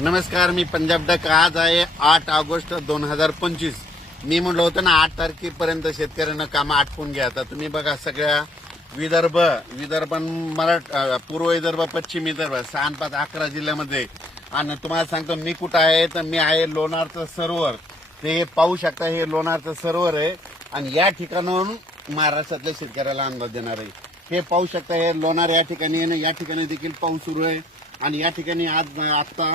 नमस्कार मी पंजाब डक आज आहे आठ ऑगस्ट दोन हजार पंचवीस मी म्हटलं होतं ना आठ तारखेपर्यंत शेतकऱ्यांना कामं आटपून घ्या आता तुम्ही बघा सगळ्या विदर्भ विदर्भ मराठ पूर्व विदर्भ पश्चिम विदर्भ सहा अकरा जिल्ह्यामध्ये आणि तुम्हाला सांगतो मी कुठं आहे तर मी आहे लोणारचं सरोवर ते हे पाहू शकता हे लोणारचं सरोवर आहे आणि या ठिकाणाहून महाराष्ट्रातल्या शेतकऱ्याला अंदाज देणार आहे हे पाहू शकता हे लोणार या ठिकाणी या ठिकाणी देखील पाऊस सुरू आहे आणि या ठिकाणी आज आत्ता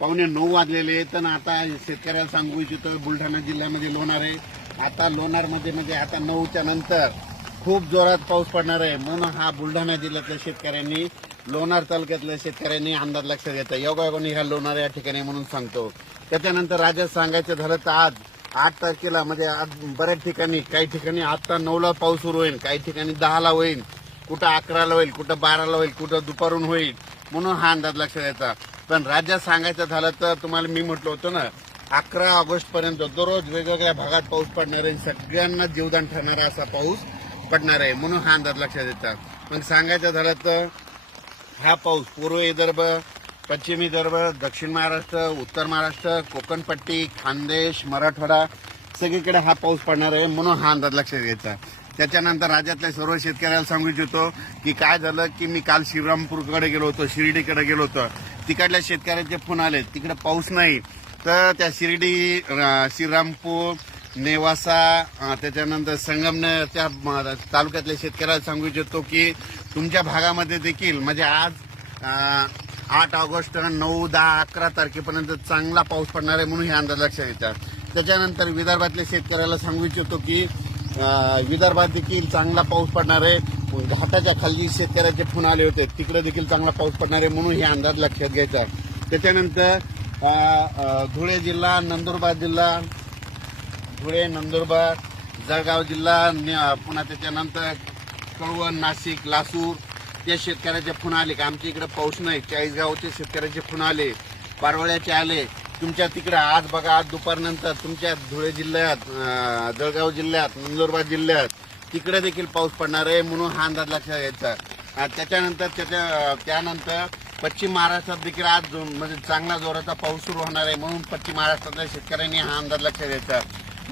पावणे नऊ वाजलेले आहेत आणि आता शेतकऱ्याला सांगू इच्छितो बुलढाणा जिल्ह्यामध्ये लोणार आहे आता लोणारमध्ये म्हणजे आता नऊच्या नंतर खूप जोरात पाऊस पडणार आहे म्हणून हा बुलढाणा जिल्ह्यातल्या शेतकऱ्यांनी लोणार तालुक्यातल्या शेतकऱ्यांनी अंदाज लक्षात घ्यायचा योगायोगाने ह्या लोणार या ठिकाणी म्हणून सांगतो त्याच्यानंतर राज्यात सांगायचं झालं तर आज आठ तारखेला म्हणजे आज बऱ्याच ठिकाणी काही ठिकाणी आत्ता नऊला पाऊस सुरू होईल काही ठिकाणी दहाला होईल कुठं अकराला होईल कुठं बाराला होईल कुठं दुपारून होईल म्हणून हा अंदाज लक्षात येतात पण राज्यात सांगायचं झालं तर तुम्हाला मी म्हटलं होतं ना अकरा ऑगस्ट पर्यंत दररोज वेगवेगळ्या भागात पाऊस पडणार आहे सगळ्यांना जीवदान ठरणारा असा पाऊस पडणार आहे म्हणून हा अंदाज लक्षात येतात मग सांगायचं झालं तर हा पाऊस पूर्व विदर्भ पश्चिम विदर्भ दक्षिण महाराष्ट्र उत्तर महाराष्ट्र कोकणपट्टी खानदेश मराठवाडा सगळीकडे हा पाऊस पडणार आहे म्हणून हा अंदाज लक्षात घ्यायचा त्याच्यानंतर राज्यातल्या सर्व शेतकऱ्याला सांगू इच्छितो की काय झालं की मी काल शिवरामपूरकडे गेलो होतो शिर्डीकडे गेलो होतो तिकडल्या शेतकऱ्यांचे फोन आले तिकडे पाऊस नाही तर त्या शिर्डी श्रीरामपूर नेवासा त्याच्यानंतर संगमनेर त्या तालुक्यातल्या शेतकऱ्याला सांगू इच्छितो की तुमच्या भागामध्ये देखील म्हणजे आज आठ ऑगस्ट नऊ दहा अकरा तारखेपर्यंत चांगला पाऊस पडणार आहे म्हणून हे अंदाज लक्षात येतात त्याच्यानंतर विदर्भातल्या शेतकऱ्याला सांगू इच्छितो की विदर्भात देखील चांगला पाऊस पडणार आहे घाटाच्या खाली शेतकऱ्याचे फोन आले होते तिकडे देखील चांगला पाऊस पडणार आहे म्हणून हे अंदाज लक्षात घ्यायचा त्याच्यानंतर धुळे जिल्हा नंदुरबार जिल्हा धुळे नंदुरबार जळगाव जिल्हा पुन्हा त्याच्यानंतर कळवण नाशिक लासूर त्या शेतकऱ्याचे फोन आले का आमच्या इकडे पाऊस नाही चाळीसगावचे शेतकऱ्याचे फोन आले पारवळ्याचे आले तुमच्या तिकडे आज बघा आज दुपारनंतर तुमच्या धुळे जिल्ह्यात जळगाव जिल्ह्यात नंदुरबार जिल्ह्यात तिकडे देखील पाऊस पडणार आहे म्हणून हा अंदाज लक्षात घ्यायचा त्याच्यानंतर त्याच्या त्यानंतर पश्चिम महाराष्ट्रात देखील आज म्हणजे चांगला जोराचा पाऊस सुरू होणार आहे म्हणून पश्चिम महाराष्ट्रातल्या शेतकऱ्यांनी हा अंदाज लक्षात घ्यायचा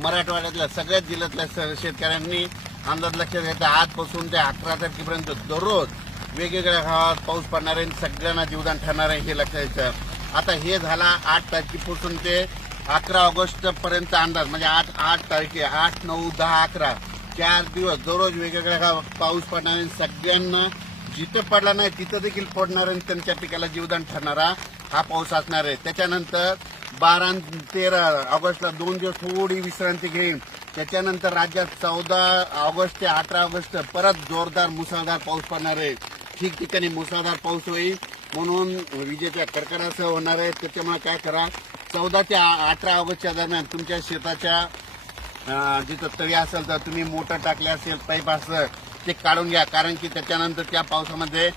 मराठवाड्यातल्या सगळ्याच जिल्ह्यातल्या शेतकऱ्यांनी अंदाज लक्षात घ्यायचा आजपासून ते अकरा तारखेपर्यंत दररोज वेगवेगळ्या गावात पाऊस पडणार आहे सगळ्यांना जीवदान ठरणार आहे हे लक्षात घ्यायचं आता हे झाला आठ तारखेपासून ते अकरा ऑगस्ट पर्यंत अंदाज म्हणजे आठ आठ तारखे आठ नऊ दहा अकरा चार दिवस दररोज वेगवेगळ्या पाऊस पडणार आणि सगळ्यांना जिथं पडला नाही तिथं देखील पडणार आणि त्यांच्या पिकाला जीवदान ठरणारा हा पाऊस असणार आहे त्याच्यानंतर बारा तेरा ऑगस्टला दोन दिवस थोडी विश्रांती घेईन त्याच्यानंतर राज्यात चौदा ऑगस्ट ते अठरा ऑगस्ट परत जोरदार मुसळधार पाऊस पडणार आहे ठिकठिकाणी मुसळधार पाऊस होईल म्हणून विजेच्या कडकडासह होणार आहे त्याच्यामुळे काय करा चौदा ते अठरा ऑगस्टच्या दरम्यान तुमच्या शेताच्या जिथं तळी असेल तर तुम्ही मोटर टाकले असेल पाईप असं ते काढून घ्या कारण की त्याच्यानंतर त्या पावसामध्ये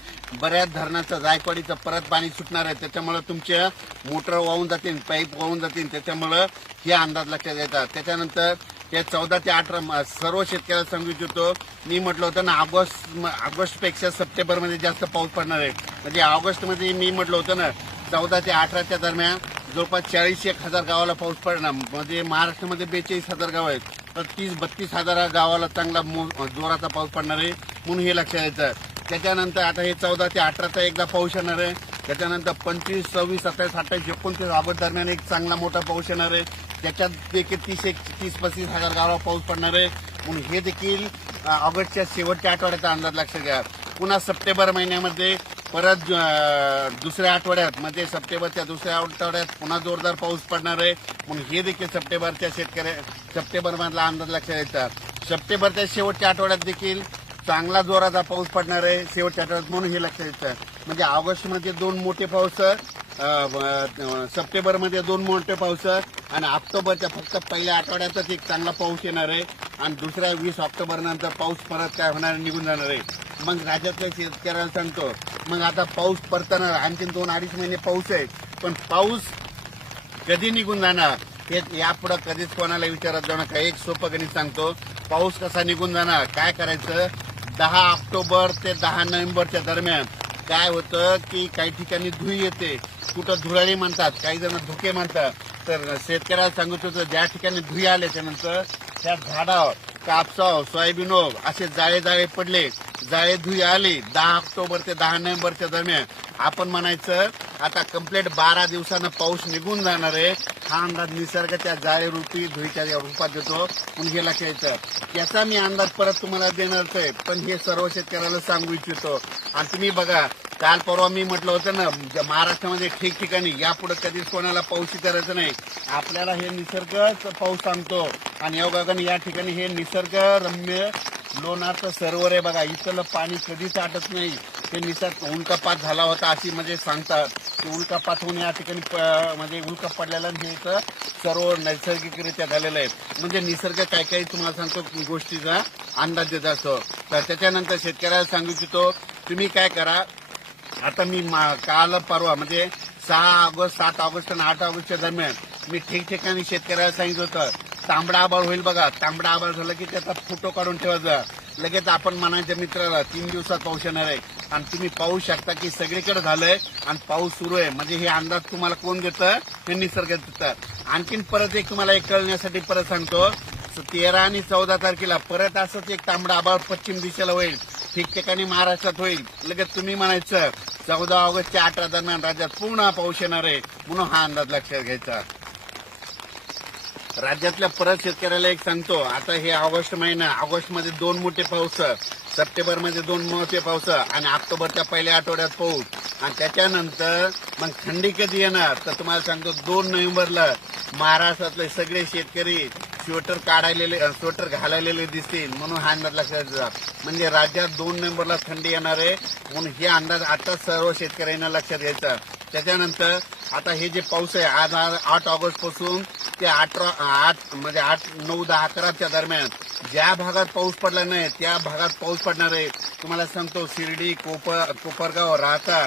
बऱ्याच धरणाचं जायकवाडीचं परत पाणी सुटणार आहे त्याच्यामुळं तुमच्या मोटर वाहून जातील पाईप वाहून जातील त्याच्यामुळं हे अंदाज लक्षात येतात त्याच्यानंतर या चौदा ते अठरा सर्व शेतकऱ्याला सांगू इच्छितो मी म्हटलं होतं ना ऑगस्ट ऑगस्टपेक्षा सप्टेंबरमध्ये जास्त पाऊस पडणार आहे म्हणजे ऑगस्टमध्ये मी म्हटलं होतं ना चौदा ते अठराच्या दरम्यान जवळपास चाळीस एक हजार गावाला पाऊस पडणार म्हणजे महाराष्ट्रामध्ये बेचाळीस हजार गाव आहेत तर तीस बत्तीस हजार गावाला चांगला मो जोराचा पाऊस पडणार आहे म्हणून हे लक्षात येतं त्याच्यानंतर आता हे चौदा ते अठराचा एकदा पाऊस येणार आहे त्याच्यानंतर पंचवीस सव्वीस सत्तावीस अठ्ठावीस एकोणतीस आबत दरम्यान एक चांगला मोठा पाऊस येणार आहे त्याच्यात देखील तीस एक तीस पस्तीस हजार गावाला पाऊस पडणार आहे म्हणून हे देखील ऑगस्टच्या शेवटच्या आठवड्याचा अंदाज लक्षात घ्या पुन्हा सप्टेंबर महिन्यामध्ये परत दुसऱ्या आठवड्यात म्हणजे सप्टेंबरच्या दुसऱ्या आठवड्यात पुन्हा जोरदार पाऊस पडणार आहे म्हणून हे देखील सप्टेंबरच्या शेतकऱ्या सप्टेंबरमधला अंदाज लक्षात येतात सप्टेंबरच्या शेवटच्या आठवड्यात देखील चांगला जोराचा पाऊस पडणार आहे शेवटच्या आठवड्यात म्हणून हे लक्षात येतं म्हणजे ऑगस्टमध्ये दोन मोठे पाऊस सप्टेंबरमध्ये दोन मोठे पाऊस आणि ऑक्टोबरच्या फक्त पहिल्या आठवड्यातच एक चांगला पाऊस येणार आहे आणि दुसऱ्या वीस नंतर पाऊस परत काय होणार निघून जाणार आहे मग राज्यातल्या शेतकऱ्याला सांगतो मग आता पाऊस पडताना आणखीन दोन अडीच महिने पाऊस आहे पण पाऊस कधी निघून जाणार हे यापुढं कधीच कोणाला विचारत जाणं का एक सोपं गणित सांगतो पाऊस कसा निघून जाणार काय करायचं दहा ऑक्टोबर ते दहा नोव्हेंबरच्या दरम्यान काय होतं की काही ठिकाणी धुई येते कुठं धुराळी म्हणतात काही जण धुके म्हणतात तर शेतकऱ्याला सांगत होतं ज्या ठिकाणी धुई आल्याच्यानंतर त्या झाडावर कापसाव सोयाबीनो असे जाळे जाळे पडले जाळे धुई आली दहा ऑक्टोबर ते दहा नोव्हेंबरच्या दरम्यान आपण म्हणायचं आता कम्प्लीट बारा दिवसानं पाऊस निघून जाणार आहे हा अंदाज निसर्गाच्या जाळे रुपी धुईच्या रूपात देतो पण हे लक्षायचं याचा मी अंदाज परत तुम्हाला देणारच आहे पण हे सर्व शेतकऱ्याला सांगू इच्छितो आणि तुम्ही बघा काल परवा मी म्हटलं होतं ना महाराष्ट्रामध्ये ठिकठिकाणी यापुढे कधीच कोणाला पाऊस करायचं नाही आपल्याला हे निसर्गच पाऊस सांगतो आणि योगागाने या ठिकाणी हे निसर्गरम्य लोणारचं सरोवर आहे बघा इथलं पाणी कधीच आटत नाही ते निसर्ग उल्कापात झाला होता अशी म्हणजे सांगतात की उल्कापात होऊन या ठिकाणी म्हणजे उल्काप पडलेला हे इथं सरोवर नैसर्गिकरित्या झालेलं आहे म्हणजे निसर्ग काय काही तुम्हाला सांगतो गोष्टीचा अंदाज देत असतो तर त्याच्यानंतर शेतकऱ्याला सांगू इच्छितो तुम्ही काय करा आता मी काल परवा म्हणजे सहा ऑगस्ट सात ऑगस्ट आणि आठ ऑगस्टच्या दरम्यान मी ठिकठिकाणी शेतकऱ्याला सांगितलं होतं तांबडा आबाळ होईल बघा तांबडा आबाळ झालं की त्याचा फोटो काढून ठेवायचा लगेच आपण मनाच्या मित्राला तीन दिवसात पाऊस येणार आहे आणि तुम्ही पाहू शकता की सगळीकडे झालंय आणि पाऊस सुरू आहे म्हणजे हे अंदाज तुम्हाला कोण देतं हे निसर्ग देतं आणखीन परत एक तुम्हाला एक कळण्यासाठी परत सांगतो तेरा आणि चौदा तारखेला परत असंच एक तांबडा आबाळ पश्चिम दिशेला होईल ठिकठिकाणी महाराष्ट्रात होईल लगेच तुम्ही म्हणायचं चौदा ऑगस्टच्या अठरा दरम्यान राज्यात पूर्ण पाऊस येणार आहे म्हणून हा अंदाज लक्षात घ्यायचा राज्यातल्या परत शेतकऱ्याला एक सांगतो आता हे ऑगस्ट महिना ऑगस्ट मध्ये दोन मोठे पाऊस सप्टेंबर मध्ये दोन मोठे पाऊस आणि ऑक्टोबरच्या पहिल्या आठवड्यात पाऊस आणि त्याच्यानंतर मग थंडी कधी येणार तर तुम्हाला सांगतो दोन नोव्हेंबरला महाराष्ट्रातले सगळे शेतकरी स्वेटर काढायलेले स्वेटर घालायलेले दिसतील म्हणून हा अंदाज लक्षात म्हणजे राज्यात दोन नोव्हेंबरला थंडी येणार आहे म्हणून हे अंदाज आता सर्व शेतकऱ्यांना लक्षात घ्यायचा त्याच्यानंतर आता हे जे पाऊस आहे आज आठ ऑगस्ट पासून ते अठरा आठ म्हणजे आठ नऊ दहा अकराच्या दरम्यान ज्या भागात पाऊस पडला नाही त्या भागात पाऊस पडणार आहे तुम्हाला सांगतो शिर्डी कोपर कोपरगाव राहता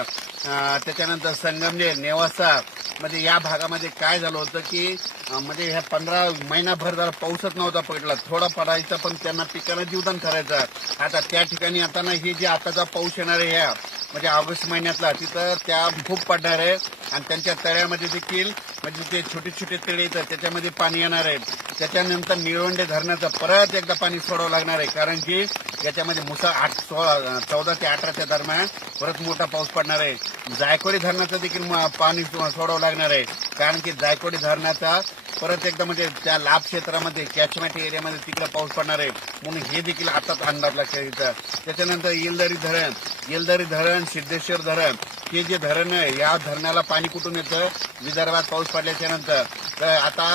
त्याच्यानंतर संगमनेर नेवासा म्हणजे या भागामध्ये काय झालं होतं की म्हणजे ह्या पंधरा महिनाभर जरा पाऊसच नव्हता पडला थोडा पडायचा पण त्यांना पिकांना जीवदान करायचं आता त्या ठिकाणी आता ना हे जे आताचा पाऊस येणार आहे ह्या म्हणजे ऑगस्ट महिन्यातला तिथं त्या खूप पडणार आहे आणि त्यांच्या तळ्यामध्ये देखील म्हणजे ते छोटे छोटे तळे येतात त्याच्यामध्ये पाणी येणार आहे त्याच्यानंतर निळवंडे धरणाचं परत एकदा पाणी सोडावं लागणार आहे कारण की याच्यामध्ये मुसा आठ सोळा चौदा ते अठराच्या दरम्यान परत मोठा पाऊस पडणार आहे जायकवाडी धरणाचं देखील पाणी सोडावं लागणार आहे कारण की जायकवाडी धरणाचा परत एकदा म्हणजे त्या लाभ क्षेत्रामध्ये कॅचमेंट एरियामध्ये तिकडे पाऊस पडणार आहे म्हणून हे देखील आताच अंदाज लक्षात त्याच्यानंतर येलदारी धरण येलदारी धरण सिद्धेश्वर धरण हे जे धरण आहे या धरणाला पाणी कुठून येतं विदर्भात पाऊस पडल्याच्या नंतर तर आता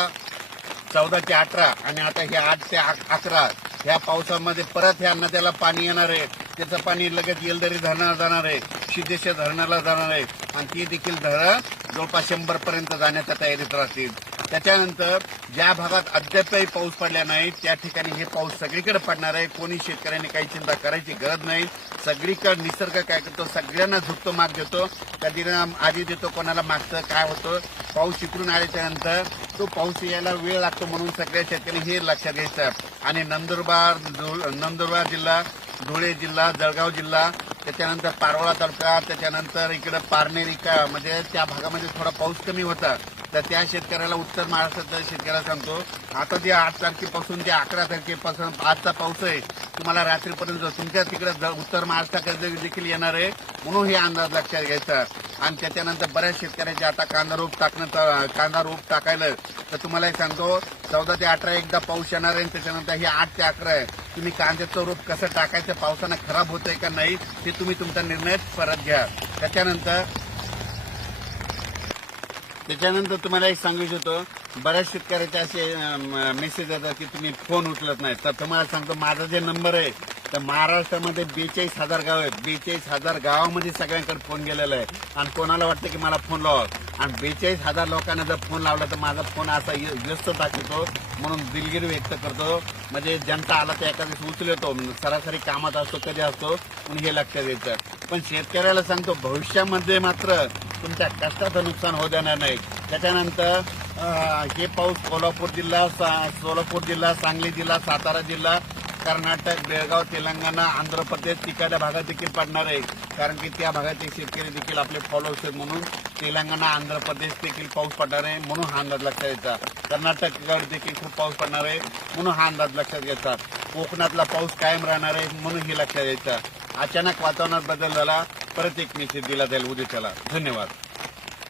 चौदा ते अठरा आणि आता हे आठ ते अकरा ह्या पावसामध्ये परत ह्या नद्याला पाणी येणार आहे त्याचं पाणी लगेच येलदरी धरणाला जाणार आहे सिद्धेश्वर धरणाला जाणार आहे आणि ती देखील धरण जवळपास पर्यंत जाण्याच्या तयारीत राहतील त्याच्यानंतर ज्या भागात अद्यापही पाऊस पडला नाही त्या ठिकाणी हे पाऊस सगळीकडे पडणार आहे कोणी शेतकऱ्यांनी काही चिंता करायची गरज नाही सगळीकडे निसर्ग काय करतो सगळ्यांना झुकतो माग देतो कधी आधी देतो कोणाला मागतं काय होतं पाऊस इकडून आल्याच्या नंतर तो पाऊस यायला वेळ लागतो म्हणून सगळ्या शेतकऱ्यांनी हे लक्षात घ्यायचं आणि नंदुरबार नंदुरबार जिल्हा धुळे जिल्हा जळगाव जिल्हा त्याच्यानंतर पारोळा तालुका त्याच्यानंतर इकडे पारनेरी म्हणजे त्या भागामध्ये थोडा पाऊस कमी होता तर त्या शेतकऱ्याला उत्तर महाराष्ट्रातल्या शेतकऱ्याला सांगतो आता जे आठ तारखेपासून ते अकरा तारखेपासून आजचा पाऊस आहे तुम्हाला रात्रीपर्यंत तुमच्या तिकडे उत्तर महाराष्ट्राकडे देखील येणार आहे म्हणून हे अंदाज लक्षात घ्यायचा आणि त्याच्यानंतर बऱ्याच शेतकऱ्यांचे आता कांदा रोप टाकणं कांदा रोप टाकायला तर तुम्हाला सांगतो चौदा ते अठरा एकदा पाऊस येणार आहे त्याच्यानंतर हे आठ ते अकरा आहे तुम्ही कांद्याचं रोप कसं टाकायचं पावसानं खराब होतंय का नाही ते तुम्ही तुमचा निर्णय परत घ्या त्याच्यानंतर त्याच्यानंतर तुम्हाला एक सांगू इच्छितो बऱ्याच शेतकऱ्याचे असे मेसेज येतात की तुम्ही फोन उचलत नाही तर तुम्हाला सांगतो माझा जे नंबर आहे तर महाराष्ट्रामध्ये बेचाळीस हजार गाव आहेत बेचाळीस हजार गावामध्ये सगळ्यांकडे फोन गेलेला आहे आणि कोणाला वाटतं की मला फोन लावा आणि बेचाळीस हजार लोकांना जर फोन लावला तर माझा फोन असा व्यस्त दाखवतो म्हणून दिलगिरी व्यक्त करतो म्हणजे जनता आला तर एका दिवशी उचलतो म्हणजे सरासरी कामात असतो कधी असतो म्हणून हे लक्षात येतं पण शेतकऱ्याला सांगतो भविष्यामध्ये मात्र तुमच्या कष्टाचं नुकसान होऊ देणार नाही त्याच्यानंतर हे पाऊस कोल्हापूर जिल्हा सा सोलापूर जिल्हा सांगली जिल्हा सातारा जिल्हा कर्नाटक बेळगाव तेलंगणा आंध्र प्रदेश तिकडल्या भागात देखील पडणार आहे कारण की त्या भागातील शेतकरी देखील आपले फॉलो असेल म्हणून तेलंगणा आंध्र प्रदेश देखील पाऊस पडणार आहे म्हणून हा अंदाज लक्षात येतात कर्नाटकगड देखील खूप पाऊस पडणार आहे म्हणून हा अंदाज लक्षात घेतात कोकणातला पाऊस कायम राहणार आहे म्हणून हे लक्षात येतं अचानक वातावरणात बदल झाला परत एक मेसेज दिला जाईल उद्याच्याला धन्यवाद